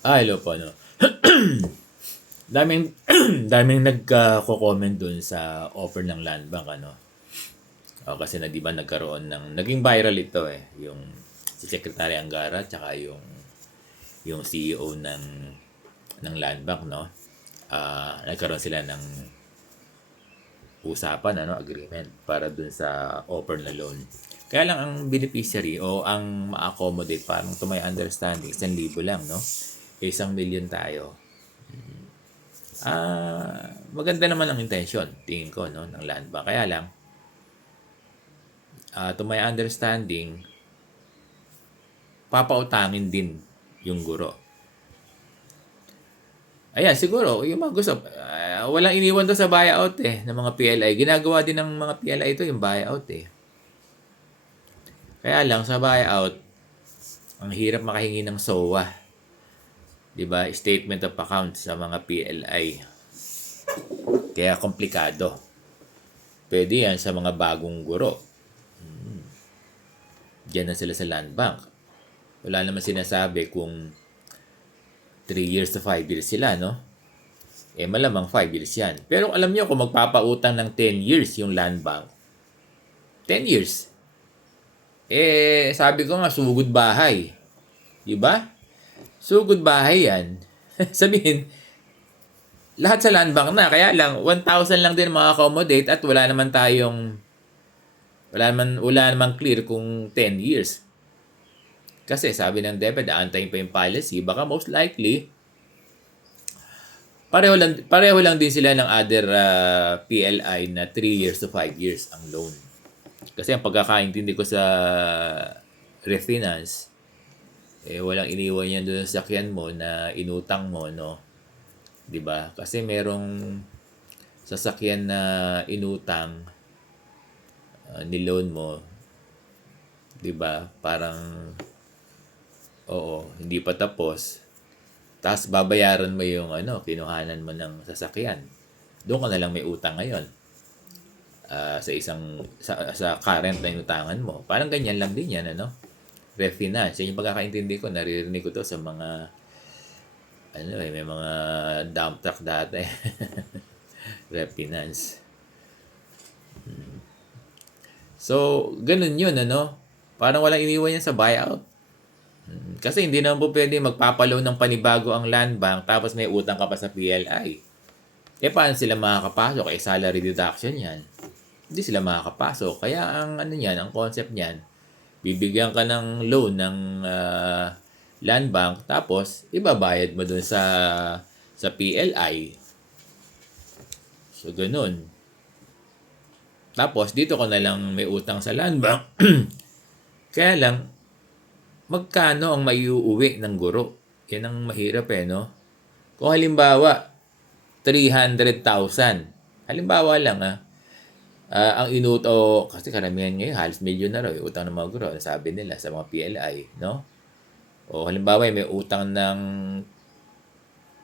Hello po, no. Daming daming nagko-comment dun sa offer ng Land Bank, ano. Kasi na 'di ba nagkaroon ng naging viral ito eh, yung si Secretary Angara tsaka yung CEO ng Land Bank, no. Nagkaroon sila ng usapan, ano, agreement para dun sa offer na loan. Kaya lang ang beneficiary o ang ma-accommodate, parang to my understanding, 1,000 lang, no? 1,000,000 tayo. Maganda naman ang intention, tingin ko, no, ng Land Bank. Kaya lang, to my understanding, papautangin din yung guro. Ayan, siguro, yung mga gusto, walang iniwan to sa buyout eh, ng mga PLI. Ginagawa din ng mga PLI ito yung buyout eh. Kaya lang, sa buyout, ang hirap makahingi ng SOA. Diba? Statement of account sa mga PLI. Kaya komplikado. Pwede yan sa mga bagong guro. Diyan na sila sa Land Bank. Wala naman sinasabi kung 3 years to 5 years sila, no? Malamang 5 years yan. Pero alam nyo, kung magpapautang ng 10 years yung Land Bank, 10 years, sabi ko nga, sugod bahay. Diba? Sugod bahay yan. Sabihin, lahat sa Land Bank na. Kaya lang, 1,000 lang din mga-accommodate at wala naman clear kung 10 years. Kasi sabi ng DepEd, aantayin pa yung policy, baka most likely, pareho lang din sila ng other PLI na 3 years to 5 years ang loan. Kasi ang pagkakaintindi ko sa refinance, walang iniwan yan doon sa sakyan mo na inutang mo, no? 'Di ba? Kasi merong sasakyan na inutang, niloan mo, 'di ba? Parang hindi pa tapos. Tapos babayaran mo yung kinuhanan mo ng sasakyan. Doon ka na lang may utang ngayon. Sa current na inutangan mo. Parang ganyan lang din yan, ano? Refinance. Yan yung pagkakaintindi ko, naririnig ko to sa mga may mga dump truck dati. Refinance. So, ganun yun, ano? Parang walang iniwan yan sa buyout. Kasi hindi naman po pwede magpapaloan ng panibago ang Land Bank tapos may utang ka pa sa PLI. Paano sila makakapasok? Salary deduction yan. Hindi sila makakapasok. Kaya ang concept niyan, bibigyan ka ng loan ng Land Bank tapos ibabayad mo dun sa PLI. So, ganun. Tapos, dito ko na lang may utang sa Land Bank. Kaya lang, magkano ang maiuuwi ng guro? Yan ang mahirap no? Kung halimbawa, 300,000. Halimbawa lang ang kasi karamihan ngayon, halos milyon na raw yung utang ng mga guro. Sabi nila sa mga PLI, no? O halimbawa, may utang ng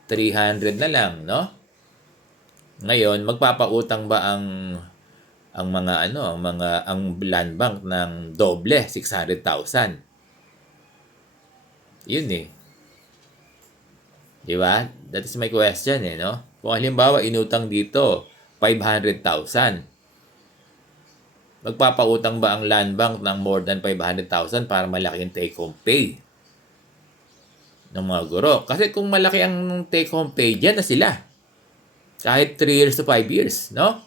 300 na lang, no? Ngayon, magpapautang ba ang Land Bank ng doble, 600,000? Yun eh. Di ba? That is my question no? Kung halimbawa inutang dito 500,000, magpapautang ba ang Land Bank ng more than 500,000 para malaki yung take-home pay ng mga guro? Kasi kung malaki ang take-home pay, dyan na sila. Kahit 3 years to 5 years, no?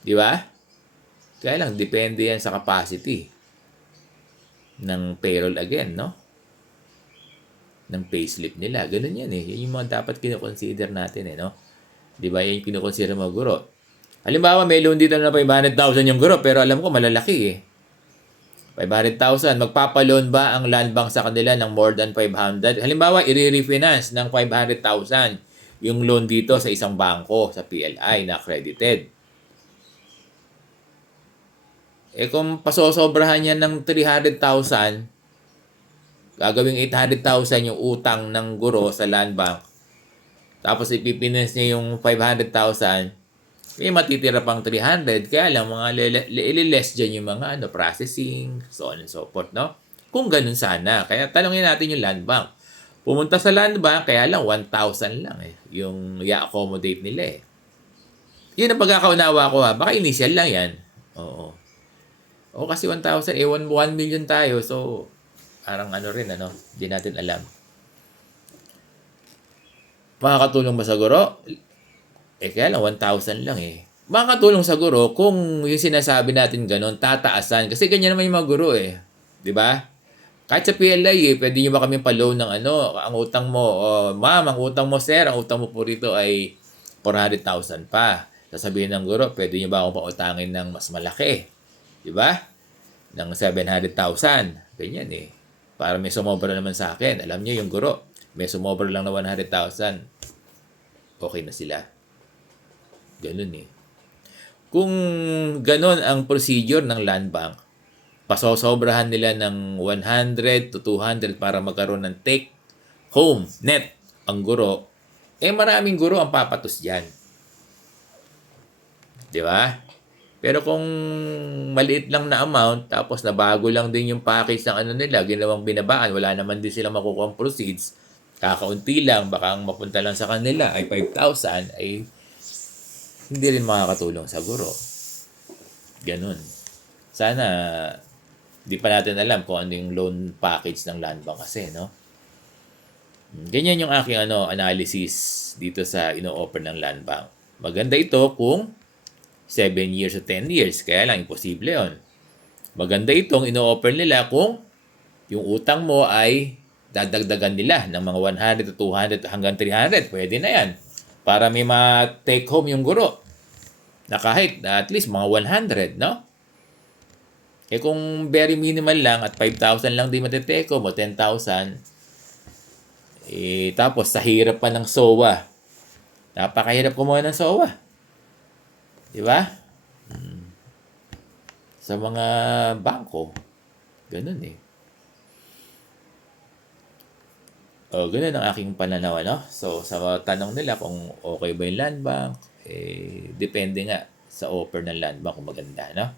Di ba? Kaya lang, depende yan sa capacity ng payroll again, no? Ng payslip nila. Ganun yan Yan yung mga dapat kinoconsider natin no? Di ba? Yan yung kinoconsider mga guro. Halimbawa, may loan dito na 500,000 yung guro, pero alam ko malalaki 500,000. Magpapaloan ba ang Land Bank sa kanila ng more than 500? Halimbawa, i-refinance ng 500,000 yung loan dito sa isang bangko, sa PLI na accredited. Kung pasosobrahan yan ng 300,000, gagawing 800,000 yung utang ng guro sa Land Bank, tapos ipipinance niya yung 500,000, may matitira pang 300, kaya lang mga less dyan yung mga processing, so on and so forth, no? Kung ganun sana. Kaya talongin natin yung Land Bank. Pumunta sa land bank, kaya lang 1,000 lang eh. Yung i-accommodate nila eh. Yun ang pagkakaunawa ko ha. Baka initial lang yan. Oo. O kasi 1,000, 1 million tayo. So, parang ano rin, ano, hindi natin alam. Makakatulong ba sa guro? Kaya lang 1,000 lang eh. Makakatulong sa guro kung yung sinasabi natin ganun, tataasan. Kasi ganyan naman yung mga guro eh. Di ba? Kahit sa PLI pwede nyo ba kami pa-loan ng ano, ang utang mo, ma'am, ang utang mo sir, ang utang mo po rito ay 400,000 pa. Sasabihin ng guro, pwede nyo ba akong pautangin ng mas malaki? Di ba? Ng 700,000. Ganyan eh. Para may sumobra naman sa akin. Alam niyo yung guro, may sumobra lang na 100,000. Okay na sila. Ganun eh. Kung ganun ang procedure ng land bank, pasosobrahan nila ng 100 to 200 para magkaroon ng take home net ang guro, maraming guro ang papatos dyan. Di ba? Pero kung maliit lang na amount, tapos nabago lang din yung package ng ano nila, ginawang binabaan, wala naman din sila makukuha ang proceeds, kakaunti lang, baka ang mapunta lang sa kanila ay 5,000, ay hindi rin makakatulong sa guro. Ganun. Sana, di pa natin alam kung ano yung loan package ng land bank kasi, no? Ganyan yung aking analysis dito sa ino-offer ng land bank. Maganda ito kung 7 years o 10 years. Kaya lang, imposible yon. Maganda itong ino-offer nila kung yung utang mo ay dadagdagan nila ng mga 100 to 200 hanggang 300. Pwede na yan. Para may ma-take home yung guro. Na kahit at least mga 100, no? Kung very minimal lang at 5,000 lang di matitake home o 10,000, tapos sa hirap pa ng SOA. Napakahirap kumuha ng SOA. Di ba? Sa mga bangko. Ganun eh. Ganun ang aking pananaw, no? So, sa tanong nila kung okay ba yung land bank, depende nga sa offer ng land bank kung maganda, no?